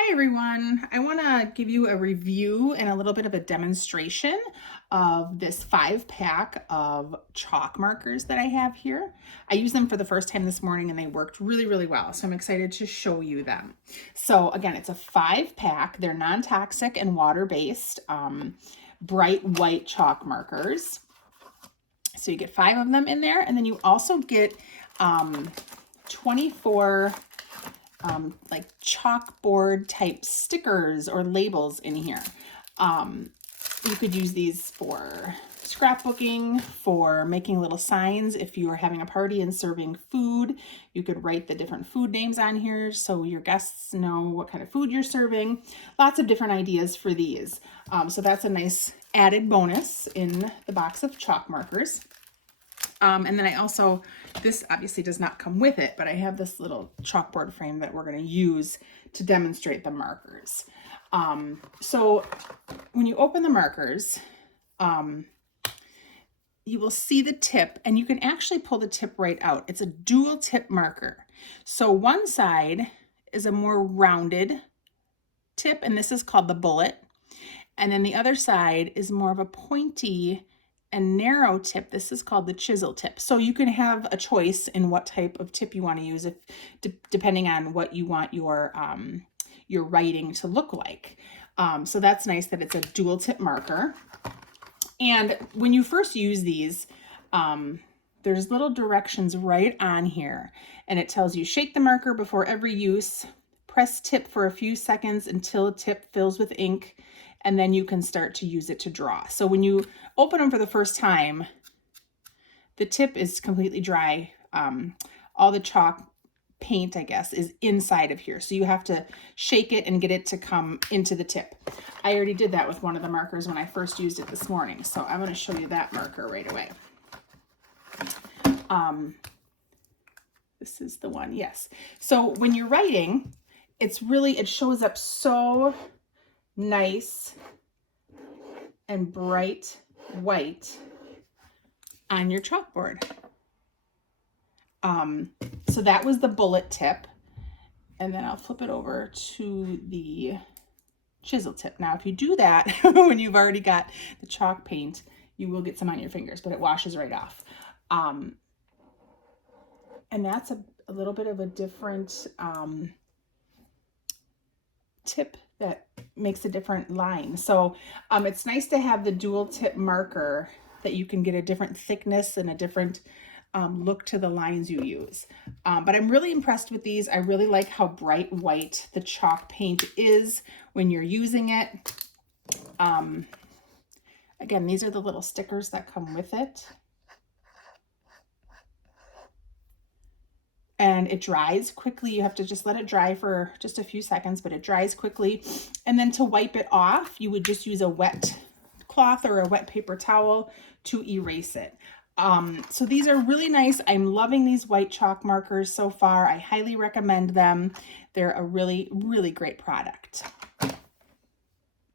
Hi everyone, I want to give you a review and a little bit of a demonstration of this 5-pack of chalk markers that I have here. I used them for the first time this morning and they worked really well, so I'm excited to show you them. So again, it's a 5-pack. They're non-toxic and water-based bright white chalk markers. So you get 5 of them in there, and then you also get 24 like chalkboard type stickers or labels in here. You could use these for scrapbooking, for making little signs. If you are having a party and serving food, you could write the different food names on here so your guests know what kind of food you're serving. Lots of different ideas for these. So that's a nice added bonus in the box of chalk markers. And then I also, this obviously does not come with it, but I have this little chalkboard frame that we're going to use to demonstrate the markers. So when you open the markers, you will see the tip, and you can actually pull the tip right out. It's a dual tip marker. So one side is a more rounded tip, and this is called the bullet. And then the other side is more of a pointy and narrow tip. This is called the chisel tip. So you can have a choice in what type of tip you want to use, if depending on what you want your writing to look like. So that's nice that it's a dual tip marker. And when you first use these, there's little directions right on here, and it tells you shake the marker before every use, press tip for a few seconds until tip fills with ink, and then you can start to use it to draw. So when you open them for the first time, the tip is completely dry. All the chalk paint, I guess, is inside of here. So you have to shake it and get it to come into the tip. I already did that with one of the markers when I first used it this morning. So I'm going to show you that marker right away. This is the one, yes. So when you're writing, it shows up so nice and bright white on your chalkboard. So that was the bullet tip, and then I'll flip it over to the chisel tip. Now, if you do that when you've already got the chalk paint, you will get some on your fingers, but it washes right off. And that's a little bit of a different tip that makes a different line. So it's nice to have the dual tip marker that you can get a different thickness and a different look to the lines you use. But I'm really impressed with these. I really like how bright white the chalk paint is when you're using it. Again, these are the little stickers that come with it. And it dries quickly. You have to just let it dry for just a few seconds, but it dries quickly. And then to wipe it off, you would just use a wet cloth or a wet paper towel to erase it. So these are really nice. I'm loving these white chalk markers so far. I highly recommend them. They're a really great product.